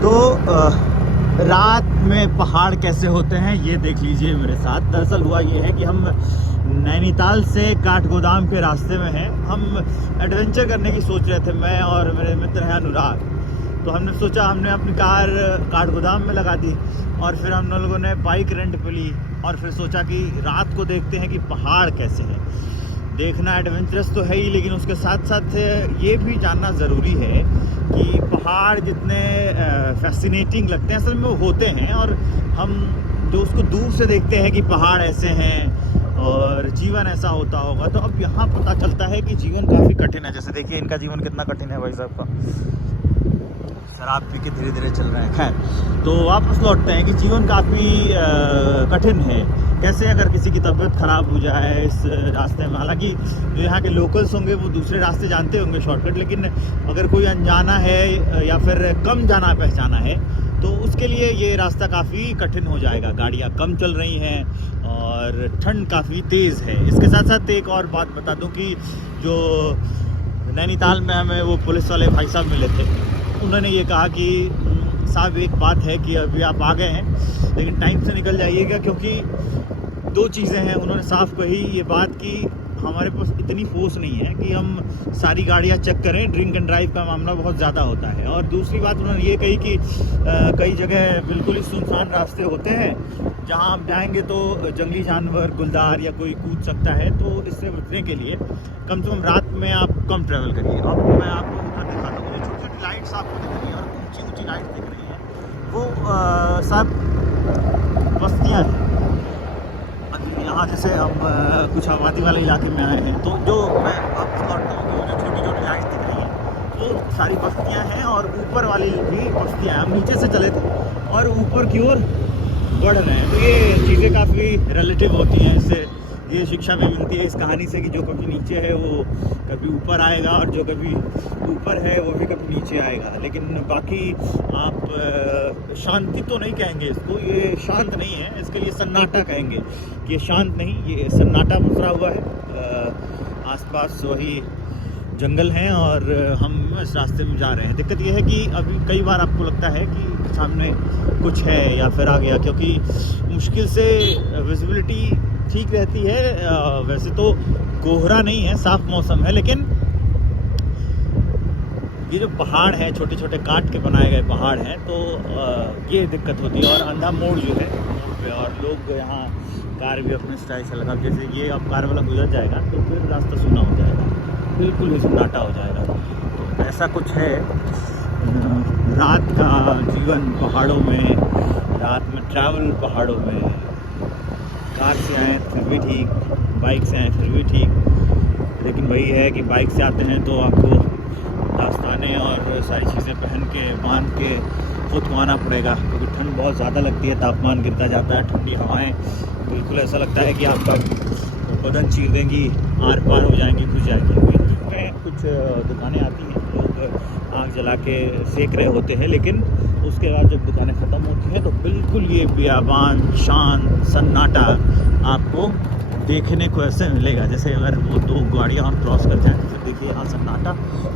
तो रात में पहाड़ कैसे होते हैं ये देख लीजिए मेरे साथ। दरअसल हुआ ये है कि हम नैनीताल से काठगोदाम के रास्ते में हैं। हम एडवेंचर करने की सोच रहे थे, मैं और मेरे मित्र हैं अनुराग। तो हमने सोचा, हमने अपनी कार काठगोदाम में लगा दी और फिर हम लोगों ने बाइक रेंट पे ली और फिर सोचा कि रात को देखते हैं कि पहाड़ कैसे हैं। देखना एडवेंचरस तो है ही, लेकिन उसके साथ साथ ये भी जानना ज़रूरी है कि पहाड़ जितने फैसिनेटिंग लगते हैं असल में वो होते हैं, और हम जो उसको दूर से देखते हैं कि पहाड़ ऐसे हैं और जीवन ऐसा होता होगा, तो अब यहाँ पता चलता है कि जीवन काफ़ी कठिन है। जैसे देखिए इनका जीवन कितना कठिन है भाई साहब का, शराब पी के धीरे धीरे चल रहे हैं। खैर, तो वापस लौटते हैं कि जीवन काफ़ी कठिन है। कैसे अगर किसी की तबीयत ख़राब हो जाए इस रास्ते में, हालांकि जो यहाँ के लोकल्स होंगे वो दूसरे रास्ते जानते होंगे शॉर्टकट, लेकिन अगर कोई अनजाना है या फिर कम जाना पहचाना है तो उसके लिए ये रास्ता काफ़ी कठिन हो जाएगा। गाड़ियाँ कम चल रही हैं और ठंड काफ़ी तेज़ है। इसके साथ साथ एक और बात बता दूँ कि जो नैनीताल में हमें वो पुलिस वाले भाई साहब मिले थे, उन्होंने ये कहा कि साहब एक बात है कि अभी आप आ गए हैं लेकिन टाइम से निकल जाइएगा, क्योंकि दो चीज़ें हैं। उन्होंने साफ कही ये बात कि हमारे पास इतनी फोर्स नहीं है कि हम सारी गाड़ियां चेक करें, ड्रिंक एंड ड्राइव का मामला बहुत ज़्यादा होता है। और दूसरी बात उन्होंने ये कही कि कई जगह बिल्कुल ही सुनसान रास्ते होते हैं जहां आप जाएंगे तो जंगली जानवर, गुलदार या कोई कूद सकता है। तो इससे बचने के लिए कम से कम रात में आप कम ट्रैवल करिए। अब मैं आपको उधर दिखाता हूँ, ये छोटी छोटी लाइट्स आपको दिख रही है और ऊँची ऊँची लाइट्स दिख रही हैं, वो सब बस्तियाँ हैं। यहाँ जैसे हम कुछ आबादी वाले इलाके में आए हैं, तो जो मैं आपको बताता हूँ कि जो छोटी छोटी लाइट्स दिख रही हैं वो सारी बस्तियाँ हैं और ऊपर वाली भी बस्तियाँ हैं। हम नीचे से चले थे और ऊपर की ओर बढ़ रहे हैं। तो ये चीज़ें काफ़ी रिलेटिव होती हैं। इससे ये शिक्षा भी मिलती है इस कहानी से कि जो कभी नीचे है वो कभी ऊपर आएगा और जो कभी ऊपर है वो भी कभी नीचे आएगा। लेकिन बाकी आप शांति तो नहीं कहेंगे इसको, ये शांत नहीं है, इसके लिए सन्नाटा कहेंगे कि ये शांत नहीं, ये सन्नाटा पसरा हुआ है। आसपास वही जंगल हैं और हम इस रास्ते में जा रहे हैं। दिक्कत ये है कि अभी कई बार आपको लगता है कि सामने कुछ है या फिर आ गया, क्योंकि मुश्किल से विजिबिलिटी ठीक रहती है। वैसे तो कोहरा नहीं है, साफ मौसम है, लेकिन ये जो पहाड़ हैं छोटे छोटे काट के बनाए गए पहाड़ हैं, तो ये दिक्कत होती है। और अंधा मोड़ जो है मोड़ पे, और लोग यहाँ कार भी अपने स्टाइल से लगा, जैसे ये अब कार वाला गुजर जाएगा तो फिर रास्ता सुना हो जाएगा, बिल्कुल ही सन्नाटा हो जाएगा। तो ऐसा कुछ है रात का जीवन पहाड़ों में, रात में ट्रैवल पहाड़ों में। कार से आए फिर भी ठीक, बाइक से आए फिर भी ठीक, लेकिन वही है कि बाइक से आते हैं तो आपको दस्ताने और सारी चीज़ें पहन के बांध के खुद को आना पड़ेगा, क्योंकि ठंड बहुत ज़्यादा लगती है, तापमान गिरता जाता है, ठंडी हवाएं, बिल्कुल ऐसा लगता है कि आपका बदन चीर देंगी, आर पार हो जाएंगी, घुस जाएंगी। में कुछ दुकानें आती हैं, लोग आग जला के सेक रहे होते हैं, लेकिन उसके बाद जब दुकानें ख़त्म होती हैं तो बिल्कुल ये बियाबान शांत सन्नाटा आपको देखने को ऐसे मिलेगा। जैसे अगर वो दो गाड़ियाँ हम क्रॉस कर जाएँ तो फिर देखिए यहाँ सन्नाटा,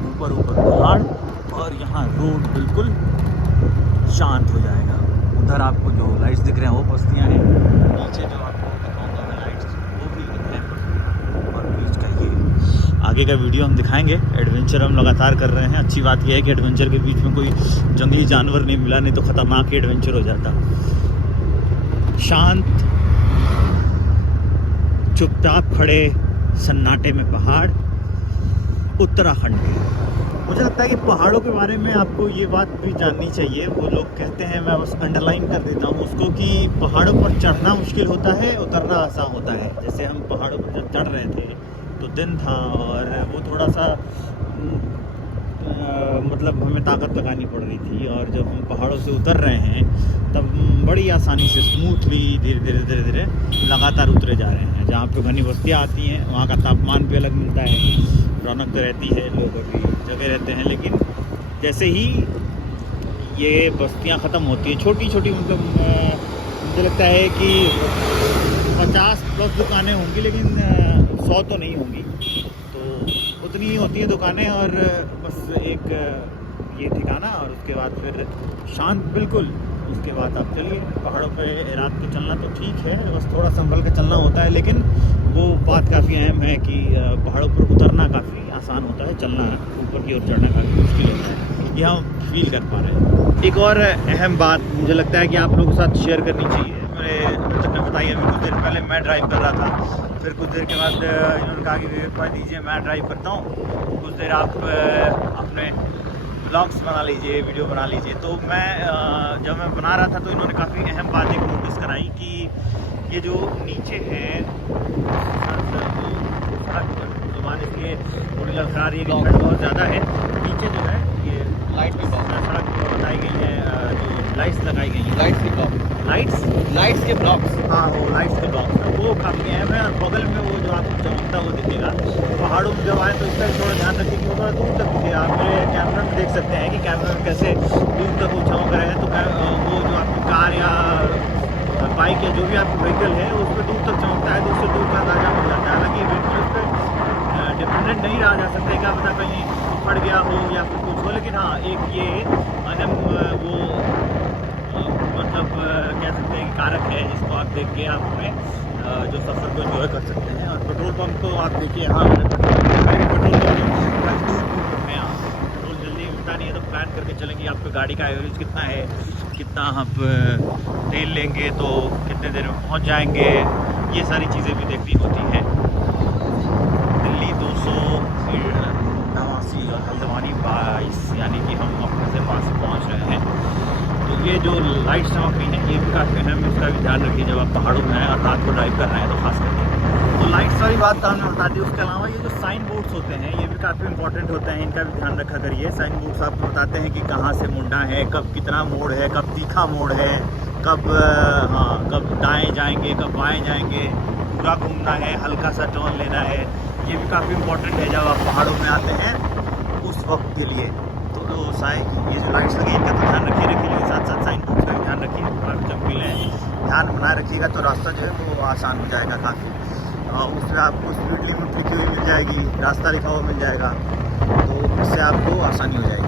ऊपर ऊपर पहाड़ और यहाँ रोड बिल्कुल शांत हो जाएगा। उधर आपको जो लाइट्स दिख रहे हैं वो बस्तियाँ हैं, नीचे जो आपको दिखाऊंगा लाइट्स वो भी हैं, और बीच का ये आगे का वीडियो हम दिखाएंगे। एडवेंचर हम लगातार कर रहे हैं। अच्छी बात यह है कि एडवेंचर के बीच में कोई जंगली जानवर नहीं मिला, नहीं तो ख़तरनाक ही एडवेंचर हो जाता। शांत चुपचाप खड़े सन्नाटे में पहाड़, उत्तराखंड के। मुझे लगता है कि पहाड़ों के बारे में आपको ये बात भी जाननी चाहिए। वो लोग कहते हैं, मैं बस अंडरलाइन कर देता हूँ उसको, कि पहाड़ों पर चढ़ना मुश्किल होता है, उतरना आसान होता है। जैसे हम पहाड़ों पर जब चढ़ रहे थे तो दिन था और वो थोड़ा सा मतलब हमें ताकत लगानी पड़ रही थी, और जब हम पहाड़ों से उतर रहे हैं तब बड़ी आसानी से स्मूथली धीरे धीरे धीरे धीरे लगातार उतरे जा रहे हैं। जहाँ पे घनी बस्तियाँ आती हैं वहाँ का तापमान भी अलग मिलता है, रौनक तो रहती है, लोग अभी जगह रहते हैं, लेकिन जैसे ही ये बस्तियाँ ख़त्म होती हैं, छोटी छोटी, मतलब मुझे लगता है कि 50+ दुकानें होंगी, लेकिन 100 तो नहीं होंगी, तो उतनी ही होती है दुकानें। और बस एक ये ठिकाना और उसके बाद फिर शांत बिल्कुल। उसके बाद आप चलिए पहाड़ों पे रात को चलना तो ठीक है, बस थोड़ा संभल के चलना होता है, लेकिन वो बात काफ़ी अहम है कि पहाड़ों पर उतरना काफ़ी आसान होता है, चलना ऊपर की ओर चढ़ना काफ़ी मुश्किल होता है। ये हम फील कर पा रहे हैं। एक और अहम बात मुझे लगता है कि आप लोगों के साथ शेयर करनी चाहिए। मेरे मित्र ने बताई, अभी कुछ देर पहले मैं ड्राइव कर रहा था, फिर कुछ देर के बाद इन्होंने कहा कि विवेक भाई दीजिए मैं ड्राइव करता हूँ, कुछ देर आप अपने ब्लॉग्स बना लीजिए, वीडियो बना लीजिए। तो मैं जब मैं बना रहा था तो इन्होंने काफ़ी अहम बात एक नोटिस कराई कि ये जो नीचे है सड़क इसलिए थोड़ी ललकार रही है कि ठंड बहुत ज़्यादा है। नीचे जो है ये लाइट के ब्लॉक, सड़क बताई गई है, जो लाइट्स लगाई गई हैं, लाइट्स के ब्लॉक, लाइट्स के ब्लॉक्स, हाँ वो लाइट्स के ब्लॉक्स है, वो काफ़ी अहम है। और बगल में वो जो आपको चमकता हुआ दिखेगा, पहाड़ों में जब आए तो इसका भी थोड़ा ध्यान रखिए कि वो थोड़ा दूर तक दिखे। आप मेरे कैमरा में देख सकते हैं कि कैमरा में कैसे दूर तक वो चमक रहे हैं। तो वो जो आपकी कार या बाइक या जो भी आपकी व्हीकल है उस पर दूर तक चमकता है तो उससे दूर का अंदाजा मिल जाता है। हालांकि व्हीकल उस पर डिपेंडेंट नहीं रहा जा सकता है, क्या पता कहीं फट गया हो या फिर कुछ हो, लेकिन हाँ एक ये अहम वो मतलब कह सकते हैं कि कारक है जिसको आप देख के आप अपने जो सफ़र को एंजॉय कर सकते हैं। और पेट्रोल पंप तो आप देखिए, हाँ पेट्रोल जल्दी मिलता नहीं है, तो प्लान करके चलेंगे आपकी गाड़ी का एवरेज कितना है, कितना आप तेल लेंगे तो कितने देर में पहुंच जाएंगे, ये सारी चीज़ें भी देखनी होती हैं। दिल्ली 289 और हल्द्वानी 22, यानी कि हम अपने से पास पहुँच रहे हैं। तो ये जो लाइट चमक रही है ये भी काफ़ी अहम है, इसका भी ध्यान रखिए जब आप पहाड़ों में हैं और रात को ड्राइव कर रहे हैं तो खास करके। तो लाइट्स वाली बात तो हमने बता दी। उसके अलावा ये जो साइन बोर्ड्स होते हैं ये भी काफ़ी इंपॉर्टेंट होते हैं, इनका भी ध्यान रखा करिए। साइन बोर्ड्स आपको बताते हैं कि कहाँ से मुंडा है, कब कितना मोड़ है, कब तीखा मोड़ है, कब कब दाएँ जाएँगे, कब बाएँ जाएँगे, पूरा घूमना है, हल्का सा टर्न लेना है। ये भी काफ़ी इंपॉर्टेंट है जब आप पहाड़ों में आते हैं उस वक्त के लिए। तो ये जो लाइट्स लगी इनका तो ध्यान रखिए, लेकिन साथ साथ साइन बोर्ड्स का भी ध्यान रखिए। थोड़ा चमकीले हैं, ध्यान बनाए रखिएगा तो रास्ता जो है वो आसान हो जाएगा काफ़ी। उस पर आपको स्पीड लिमिट लिखी हुई मिल जाएगी, रास्ता लिखा हुआ मिल जाएगा, तो इससे आपको आसानी हो जाएगी।